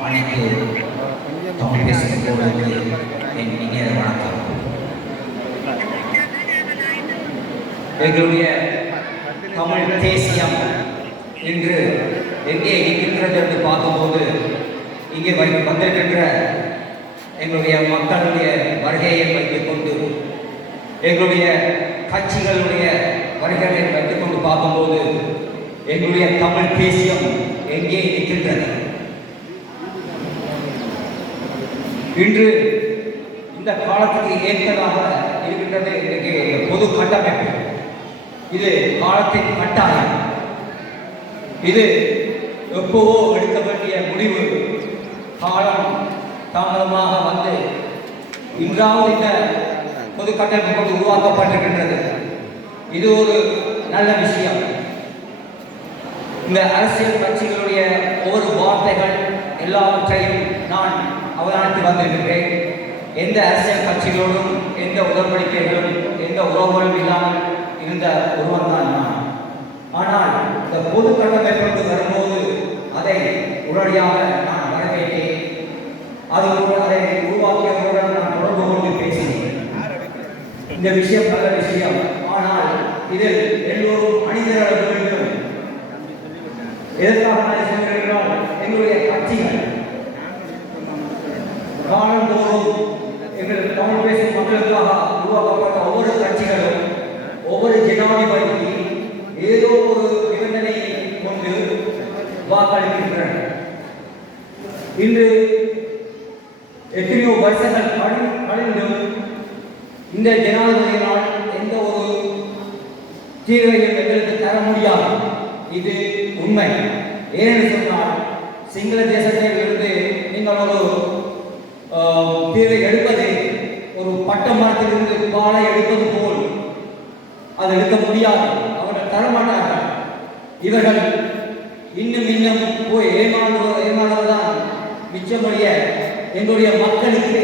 அனைத்து தமிழ் பேசும் என் இனிய வணக்கம். எங்களுடைய தமிழ் தேசியம் இன்று எங்கே இருக்கின்றது என்று பார்க்கும்போது இங்கே வரு- வந்திருக்கின்ற எங்களுடைய மக்களுடைய வருகையை வைத்துக் கொண்டு எங்களுடைய கட்சிகளுடைய வருகையை வைத்துக் கொண்டு பார்க்கும்போது எங்களுடைய தமிழ் தேசியம் எங்கே இருக்கின்றது இன்று இந்த காலத்துக்கு ஏற்றதாக இருக்கின்றது இன்றைக்கு பொது கட்டமைப்பு. இது காலத்தின் கட்டாயம். இது எப்போவோ எடுக்க வேண்டிய முடிவு. காலம் தாமதமாக வந்து இன்றாவது இந்த பொது கட்டமைப்பு உருவாக்கப்பட்டிருக்கின்றது. இது ஒரு நல்ல விஷயம். இந்த அரசியல் கட்சிகள் ஒவ்வொரு வார்த்தைகள் எல்லாவற்றையும் நான் அவதானித்து வந்திருக்கிறேன் எந்த அரசியல் கட்சிகளோடும் எந்த உடன்படிக்கைகளும் எந்த உறவுகளும் இல்லாமல் இருந்த ஒருவன் தான் நான். ஆனால் இந்த பொது கட்டமைப்பு வரும்போது அதை உடனடியாக நான் வரவேற்றேன். அது அதை உருவாக்கியவருடன் நான் தொடர்பு கொண்டு பேசினேன். இந்த விஷயம் நல்ல விஷயம். ஆனால் இதில் எல்லோரும் மனிதர்கள் வேண்டும். எதற்காக நான் சொல்கிறேன் எங்களுடைய கட்சிகள் காலந்தோறும் எங்கள் தமிழ் பேசும் மக்களுக்காக உருவாக்கப்பட்ட ஒவ்வொரு கட்சிகளும் ஒவ்வொரு ஜனாதிபதிக்கு ஏதோ ஒரு நிபந்தனையை கொண்டு வாக்களிக்கின்றன இன்று எத்தனையோ வருஷங்கள் கழி- கழிந்தும் இந்த ஜனாதிபதியினால் எந்த ஒரு தீர்வையும் எங்களுக்கு தர முடியாது. இது உண்மை. ஏன்னு சொன்னால் சிங்கள தேசத்தில் இருந்து நீங்கள் ஒரு தீர்வை எடுப்பது ஒரு பட்ட மரத்திலிருந்து பாலை எடுப்பது போல் அதை எடுக்க முடியாது. அவர்கள் தரமாட்டார்கள். இவர்கள் இன்னும் இன்னும் போய் ஏமாறுவது ஏமாறுவதுதான் மிச்சமுடைய எங்களுடைய மக்களுக்கு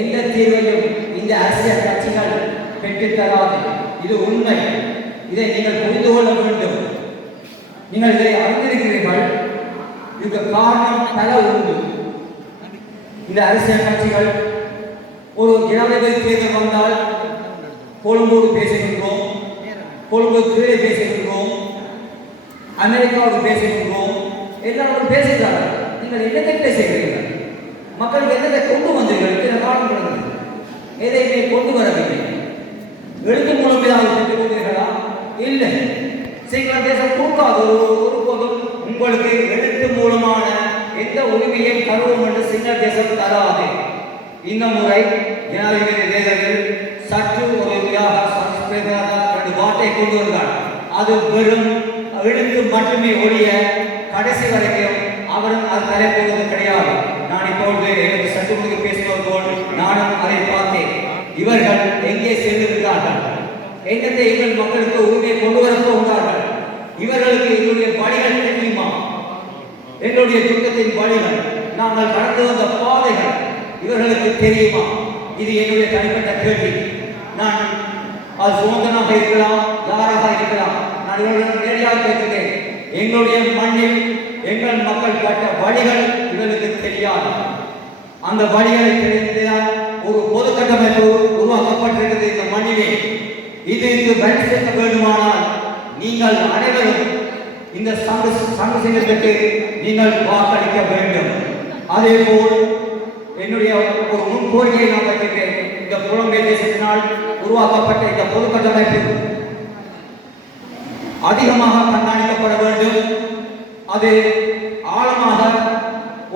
எந்த தீர்வையும் இந்த அரசியல் கட்சிகள் பெற்றுத்தராது இது உண்மை. இதை நீங்கள் புரிந்து கொள்ள வேண்டும். நீங்கள் இதை அறிந்திருக்கிறீர்கள். இதுக்கு காரணம் பல உண்டு. இந்த அரசியல் கட்சிகள் ஒரு ஜனாதிபதி தேர்தல் வந்தால் கொழும்போடு பேசுகின்றோம் கொழும்பு கீழே பேசுகின்றோம் அமெரிக்காவோடு பேசுகின்றோம் எல்லாரும் பேசுகிறார்கள். நீங்கள் என்னத்தை பேசுகிறீர்கள்? மக்களுக்கு என்னத்தை கொண்டு வந்தீர்கள்? இத்தனை காலம் கடந்து. எதையுமே கொண்டு வரவில்லை. எழுத்து மூலம் ஏதாவது பெற்றுக் கொண்டீர்களா? இல்லை. சீக்கிரம் தேசம் கொடுக்காது ஒருபோதும் உங்களுக்கு எழுத்து மூலமான எந்த உரிமையை தருவோம் என்று சிங்கள தேசம் தராது. இந்த முறை ஜனாதிபதி தேர்தலில் சற்று ஒரு ரெண்டு வார்த்தை கொண்டு வந்தார். அது வெறும் எழுத்து மட்டுமே ஒழிய கடைசி வரைக்கும் அவரும் அது தலைப்போவது கிடையாது. நான் இப்பொழுது எனக்கு சற்று முன்பு பேசினது போல் நானும் அதை பார்த்தேன். இவர்கள் எங்கே சென்றிருக்கிறார்கள் என்னத்தை எங்கள் மக்களுக்கு உரிமை கொண்டு வரப் போகிறார்கள் இவர்களுக்கு எங்களுடைய பணிகள் தெரியுமா? எங்களுடைய துக்கத்தின் பணிகள் நாங்கள் கடந்து வந்த பாதைகள் இவர்களுக்கு தெரியுமா? இது என்னுடைய தனிப்பட்ட கேள்வி. நான் அது சுதந்திரமாக இருக்கலாம் யாராக இருக்கலாம் நான் இவர்களுடன் நேரடியாக கேட்கிறேன். எங்களுடைய மண்ணில் எங்கள் மக்கள் பட்ட வழிகள் இவர்களுக்கு தெரியாது. அந்த வழிகளை தெரிந்தால் ஒரு பொது கட்டமைப்பு உருவாக்கப்பட்டிருக்கிறது இந்த மண்ணிலே. இதற்கு பயன் செலுத்த வேண்டுமானால் நீங்கள் அனைவரும் இந்த சங்க சங்க சின்னத்துக்கு நீங்கள் வாக்களிக்க வேண்டும். அதே போல் என்னுடைய ஒரு முன்கோரிக்கையை நான் வைக்கிறேன் இந்த புலம்பெயர் தேசத்தினால் உருவாக்கப்பட்ட இந்த பொது கட்டமைப்பு அதிகமாக கண்காணிக்கப்பட வேண்டும். அது ஆழமாக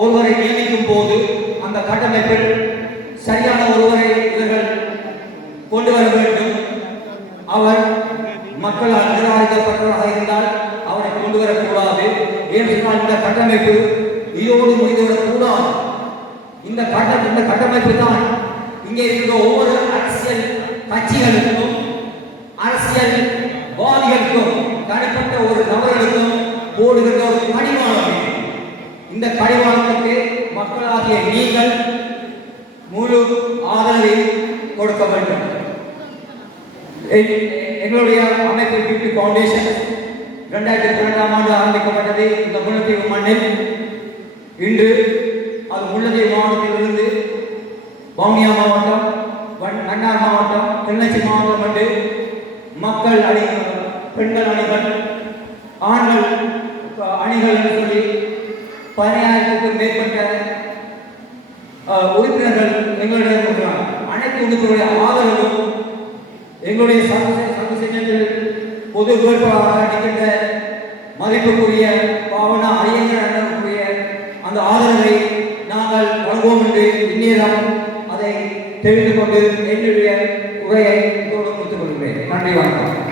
ஒருவரை நியமிக்கும் போது அந்த கட்டமைப்பில் சரியான ஒருவரை இவர்கள் கொண்டு வர வேண்டும் அவர் மக்களால் நிராகரிக்கப்பட்டவராக இருந்தால் அவரை கொண்டு வரக்கூடாது ஏன் சொன்னால் இந்த கட்டமைப்பு இதோடு முடிந்துவிடக் கூடாது இந்த கட்ட இந்த கட்டமைப்பு தான் இங்கே இருக்கிற ஒவ்வொரு அரசியல் கட்சிகளுக்கும் அரசியல் வாதிகளுக்கும் தனிப்பட்ட ஒரு நபர்களுக்கும் போடுகின்ற ஒரு கடிவாளம் இந்த கடிவாளத்துக்கு மக்களாகிய நீங்கள் முழு ஆதரவை கொடுக்க வேண்டும். எங்களுடைய அமைப்பு பிபி ஃபவுண்டேஷன் ரெண்டாயிரத்தி பன்னெண்டாம் ஆண்டு ஆரம்பிக்கப்பட்டது இந்த மக்கள் அணி பெண்கள் அணிகள் ஆண்கள் அணிகள் என்று சொல்லி பதினாயிரத்துக்கும் மேற்பட்ட உறுப்பினர்கள் எங்களிடம் இருக்கிறார் அனைத்து உறுப்பினருடைய ஆதரவும் எங்களுடைய சர்வ பொது வேட்பாளராக நிற்கின்ற மதிப்புக்குரிய பாவனா ஐயங்கர் அந்த ஆதரவை நாங்கள் வழங்குவோம் என்று இந்நேரம் அதை தெரிந்து கொண்டு என்னுடைய உரையை இதோடு முடித்துக் கொள்கிறேன். நன்றி வணக்கம்.